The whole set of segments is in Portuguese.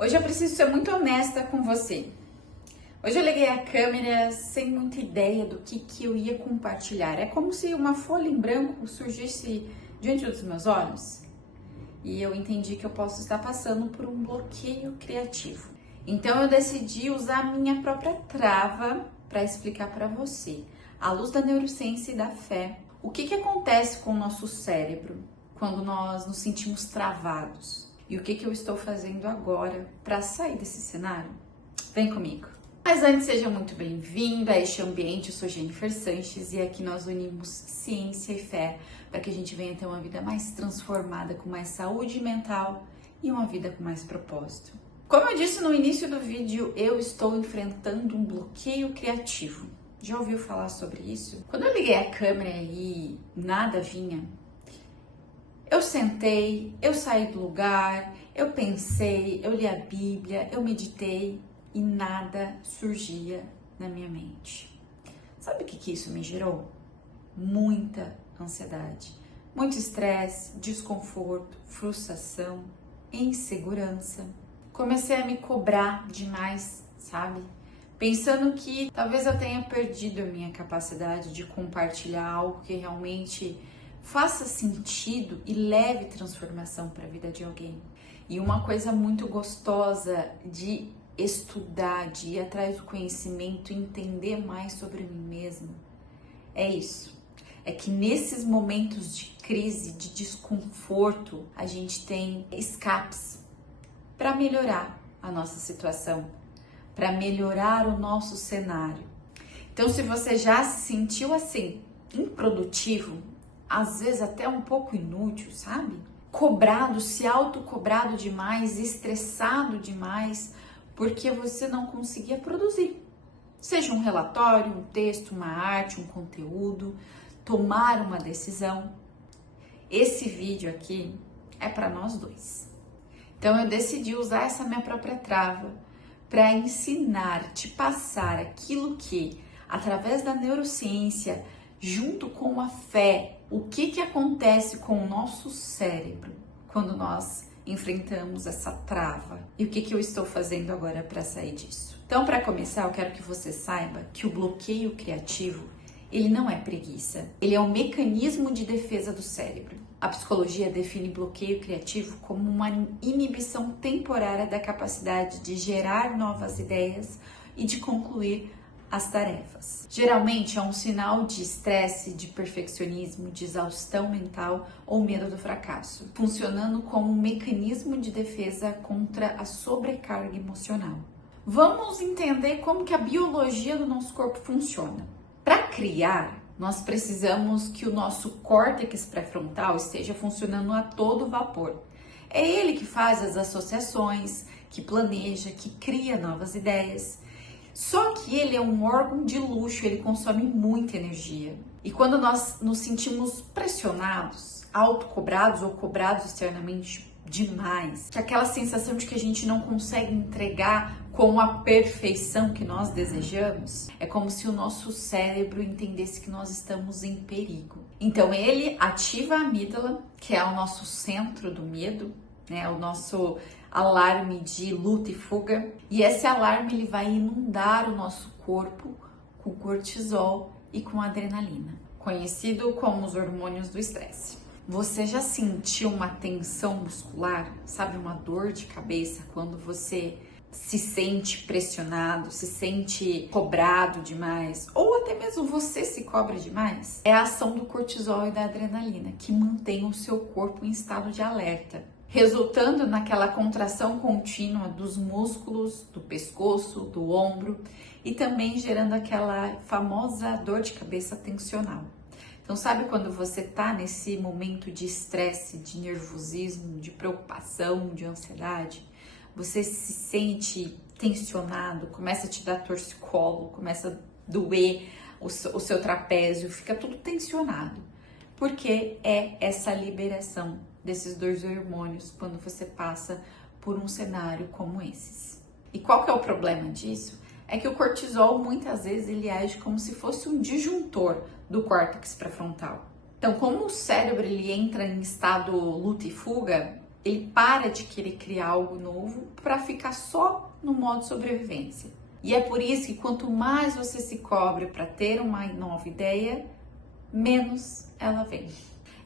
Hoje eu preciso ser muito honesta com você. Hoje eu liguei a câmera sem muita ideia do que eu ia compartilhar. É como se uma folha em branco surgisse diante dos meus olhos e eu entendi que eu posso estar passando por um bloqueio criativo. Então eu decidi usar a minha própria trava para explicar para você, à luz da neurociência e da fé, o que acontece com o nosso cérebro quando nós nos sentimos travados. E o que eu estou fazendo agora para sair desse cenário? Vem comigo! Mas antes, seja muito bem-vindo a este ambiente. Eu sou Jennifer Sanches e aqui nós unimos ciência e fé para que a gente venha ter uma vida mais transformada, com mais saúde mental e uma vida com mais propósito. Como eu disse no início do vídeo, eu estou enfrentando um bloqueio criativo. Já ouviu falar sobre isso? Quando eu liguei a câmera e nada vinha, eu sentei, eu saí do lugar, eu pensei, eu li a Bíblia, eu meditei e nada surgia na minha mente. Sabe o que isso me gerou? Muita ansiedade, muito estresse, desconforto, frustração, insegurança. Comecei a me cobrar demais, sabe? Pensando que talvez eu tenha perdido a minha capacidade de compartilhar algo que realmente faça sentido e leve transformação para a vida de alguém. E uma coisa muito gostosa de estudar, de ir atrás do conhecimento, entender mais sobre mim mesma, é isso. É que nesses momentos de crise, de desconforto, a gente tem escapes para melhorar a nossa situação, para melhorar o nosso cenário. Então, se você já se sentiu assim, improdutivo, às vezes até um pouco inútil, sabe? Cobrado, se autocobrado demais, estressado demais, porque você não conseguia produzir. Seja um relatório, um texto, uma arte, um conteúdo, tomar uma decisão. Esse vídeo aqui é para nós dois. Então eu decidi usar essa minha própria trava para ensinar, te passar aquilo que, através da neurociência, junto com a fé, o que acontece com o nosso cérebro quando nós enfrentamos essa trava e o que eu estou fazendo agora para sair disso. Então, para começar, eu quero que você saiba que o bloqueio criativo, ele não é preguiça, ele é um mecanismo de defesa do cérebro. A psicologia define bloqueio criativo como uma inibição temporária da capacidade de gerar novas ideias e de concluir as tarefas. Geralmente é um sinal de estresse, de perfeccionismo, de exaustão mental ou medo do fracasso, funcionando como um mecanismo de defesa contra a sobrecarga emocional. Vamos entender como que a biologia do nosso corpo funciona. Para criar, nós precisamos que o nosso córtex pré-frontal esteja funcionando a todo vapor. É ele que faz as associações, que planeja, que cria novas ideias. Só que ele é um órgão de luxo, ele consome muita energia. E quando nós nos sentimos pressionados, autocobrados ou cobrados externamente demais, que aquela sensação de que a gente não consegue entregar com a perfeição que nós desejamos, é como se o nosso cérebro entendesse que nós estamos em perigo. Então ele ativa a amígdala, que é o nosso centro do medo, né, o nosso alarme de luta e fuga, e esse alarme ele vai inundar o nosso corpo com cortisol e com adrenalina, conhecido como os hormônios do estresse. Você já sentiu uma tensão muscular, sabe, uma dor de cabeça quando você se sente pressionado, se sente cobrado demais, ou até mesmo você se cobra demais? É a ação do cortisol e da adrenalina que mantém o seu corpo em estado de alerta, resultando naquela contração contínua dos músculos, do pescoço, do ombro e também gerando aquela famosa dor de cabeça tensional. Então, sabe quando você tá nesse momento de estresse, de nervosismo, de preocupação, de ansiedade? Você se sente tensionado, começa a te dar torcicolo, começa a doer o seu trapézio, fica tudo tensionado. Porque é essa liberação desses dois hormônios quando você passa por um cenário como esses. E qual que é o problema disso? É que o cortisol muitas vezes ele age como se fosse um disjuntor do córtex pré-frontal. Então, como o cérebro ele entra em estado luta e fuga, Ele para de querer criar algo novo para ficar só no modo sobrevivência. E é por isso que quanto mais você se cobre para ter uma nova ideia, menos ela vem.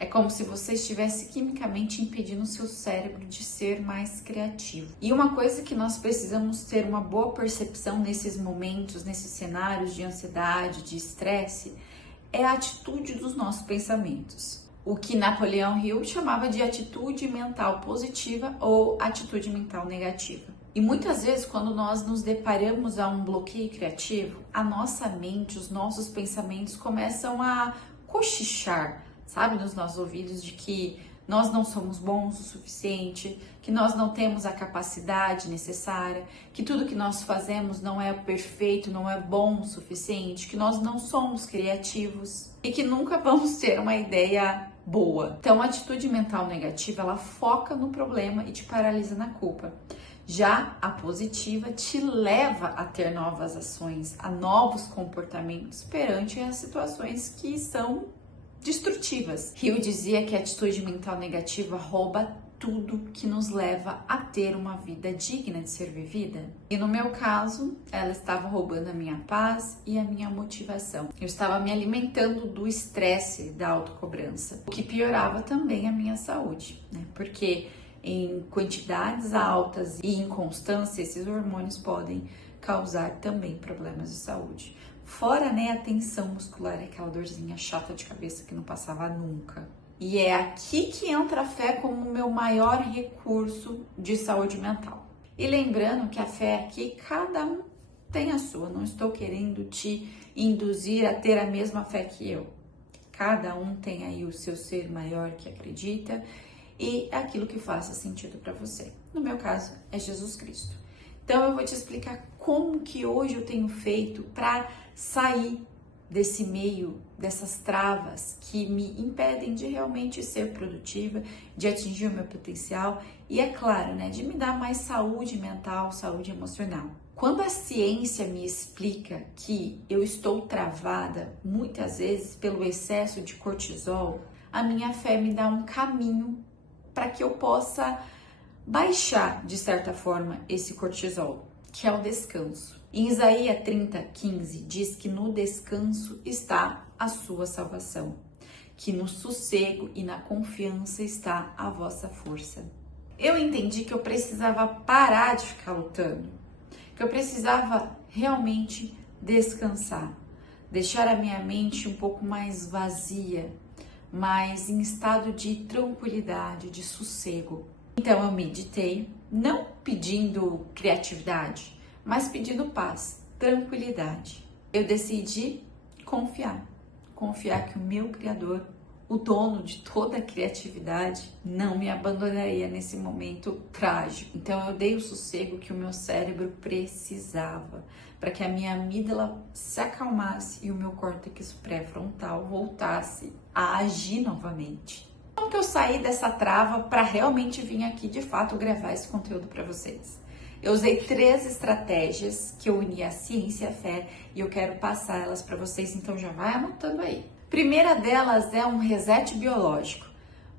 É como se você estivesse quimicamente impedindo o seu cérebro de ser mais criativo. E uma coisa que nós precisamos ter uma boa percepção nesses momentos, nesses cenários de ansiedade, de estresse, é a atitude dos nossos pensamentos. O que Napoleão Hill chamava de atitude mental positiva ou atitude mental negativa. E muitas vezes, quando nós nos deparamos a um bloqueio criativo, a nossa mente, os nossos pensamentos começam a cochichar, sabe, nos nossos ouvidos, de que nós não somos bons o suficiente, que nós não temos a capacidade necessária, que tudo que nós fazemos não é perfeito, não é bom o suficiente, que nós não somos criativos e que nunca vamos ter uma ideia boa. Então, a atitude mental negativa, ela foca no problema e te paralisa na culpa. Já a positiva te leva a ter novas ações, a novos comportamentos perante as situações que são destrutivas. Hill dizia que a atitude mental negativa rouba tudo que nos leva a ter uma vida digna de ser vivida. E no meu caso, ela estava roubando a minha paz e a minha motivação. Eu estava me alimentando do estresse da autocobrança, o que piorava também a minha saúde, né? Porque em quantidades altas e inconstância, esses hormônios podem causar também problemas de saúde. Fora, né, a tensão muscular, aquela dorzinha chata de cabeça que não passava nunca. E é aqui que entra a fé como o meu maior recurso de saúde mental. E lembrando que a fé aqui, cada um tem a sua. Não estou querendo te induzir a ter a mesma fé que eu. Cada um tem aí o seu ser maior que acredita e aquilo que faça sentido para você. No meu caso, é Jesus Cristo. Então eu vou te explicar como que hoje eu tenho feito para sair desse meio, dessas travas que me impedem de realmente ser produtiva, de atingir o meu potencial e, é claro, né, de me dar mais saúde mental, saúde emocional. Quando a ciência me explica que eu estou travada muitas vezes pelo excesso de cortisol, a minha fé me dá um caminho para que eu possa baixar, de certa forma, esse cortisol, que é o descanso. Em Isaías 30:15 diz que no descanso está a sua salvação, que no sossego e na confiança está a vossa força. Eu entendi que eu precisava parar de ficar lutando, que eu precisava realmente descansar, deixar a minha mente um pouco mais vazia, mas em estado de tranquilidade, de sossego. Então eu meditei, não pedindo criatividade, mas pedindo paz, tranquilidade. Eu decidi confiar que o meu Criador, o dono de toda a criatividade, não me abandonaria nesse momento trágico. Então eu dei o sossego que o meu cérebro precisava, para que a minha amígdala se acalmasse e o meu córtex pré-frontal voltasse a agir novamente. Como que eu saí dessa trava para realmente vir aqui de fato gravar esse conteúdo para vocês? Eu usei 3 estratégias que eu uni a ciência e a fé e eu quero passar elas para vocês, então já vai anotando aí. Primeira delas é um reset biológico,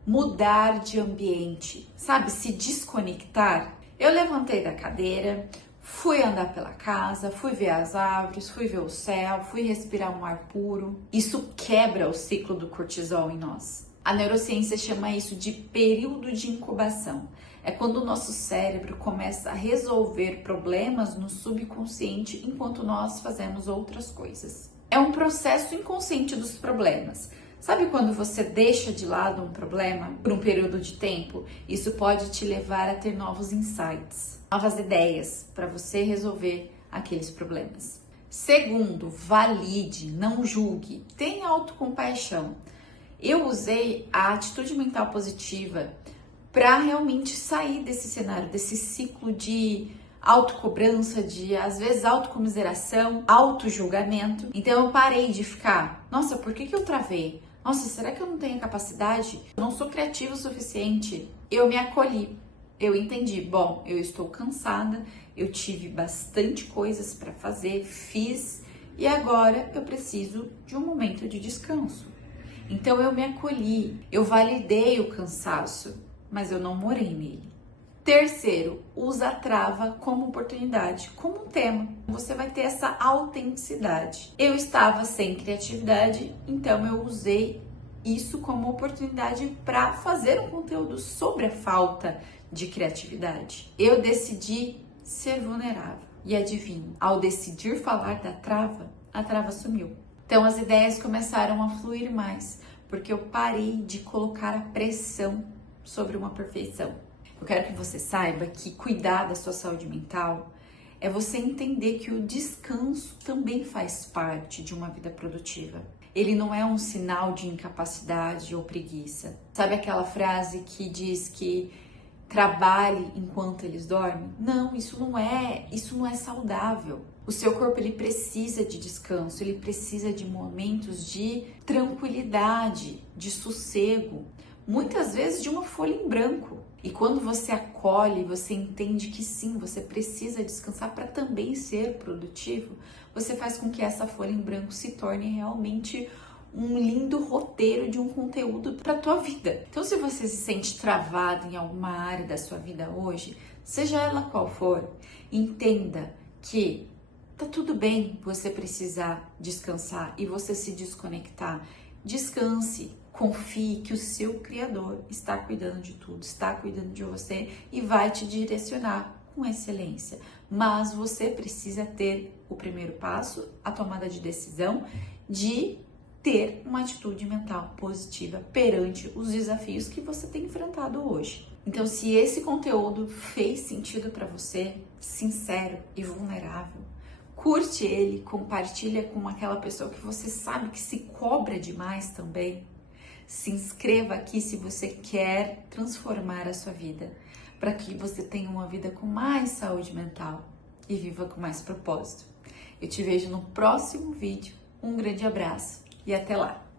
mudar de ambiente, sabe, se desconectar. Eu levantei da cadeira, fui andar pela casa, fui ver as árvores, fui ver o céu, fui respirar um ar puro. Isso quebra o ciclo do cortisol em nós. A neurociência chama isso de período de incubação. É quando o nosso cérebro começa a resolver problemas no subconsciente enquanto nós fazemos outras coisas. É um processo inconsciente dos problemas. Sabe quando você deixa de lado um problema por um período de tempo? Isso pode te levar a ter novos insights, novas ideias para você resolver aqueles problemas. Segundo, valide, não julgue, tenha autocompaixão. Eu usei a atitude mental positiva para realmente sair desse cenário, desse ciclo de autocobrança, de às vezes autocomiseração, autojulgamento. Então eu parei de ficar, nossa, por que eu travei? Nossa, será que eu não tenho capacidade? Eu não sou criativa o suficiente? Eu me acolhi, eu entendi, bom, eu estou cansada, eu tive bastante coisas para fazer, fiz e agora eu preciso de um momento de descanso. Então eu me acolhi, eu validei o cansaço, mas eu não morei nele. Terceiro, usa a trava como oportunidade, como um tema. Você vai ter essa autenticidade. Eu estava sem criatividade, então eu usei isso como oportunidade para fazer um conteúdo sobre a falta de criatividade. Eu decidi ser vulnerável. E adivinha, ao decidir falar da trava, a trava sumiu. Então as ideias começaram a fluir mais, porque eu parei de colocar a pressão sobre uma perfeição. Eu quero que você saiba que cuidar da sua saúde mental é você entender que o descanso também faz parte de uma vida produtiva. Ele não é um sinal de incapacidade ou preguiça. Sabe aquela frase que diz que trabalhe enquanto eles dormem? Não, isso não é saudável. O seu corpo ele precisa de descanso, ele precisa de momentos de tranquilidade, de sossego, muitas vezes de uma folha em branco. E quando você acolhe, você entende que sim, você precisa descansar para também ser produtivo, você faz com que essa folha em branco se torne realmente um lindo roteiro de um conteúdo para a tua vida. Então, se você se sente travado em alguma área da sua vida hoje, seja ela qual for, entenda que tá tudo bem você precisar descansar e você se desconectar. Descanse, confie que o seu Criador está cuidando de tudo, está cuidando de você e vai te direcionar com excelência. Mas você precisa ter o primeiro passo, a tomada de decisão de ter uma atitude mental positiva perante os desafios que você tem enfrentado hoje. Então, se esse conteúdo fez sentido para você, sincero e vulnerável, curte ele, compartilha com aquela pessoa que você sabe que se cobra demais também. Se inscreva aqui se você quer transformar a sua vida, para que você tenha uma vida com mais saúde mental e viva com mais propósito. Eu te vejo no próximo vídeo. Um grande abraço e até lá!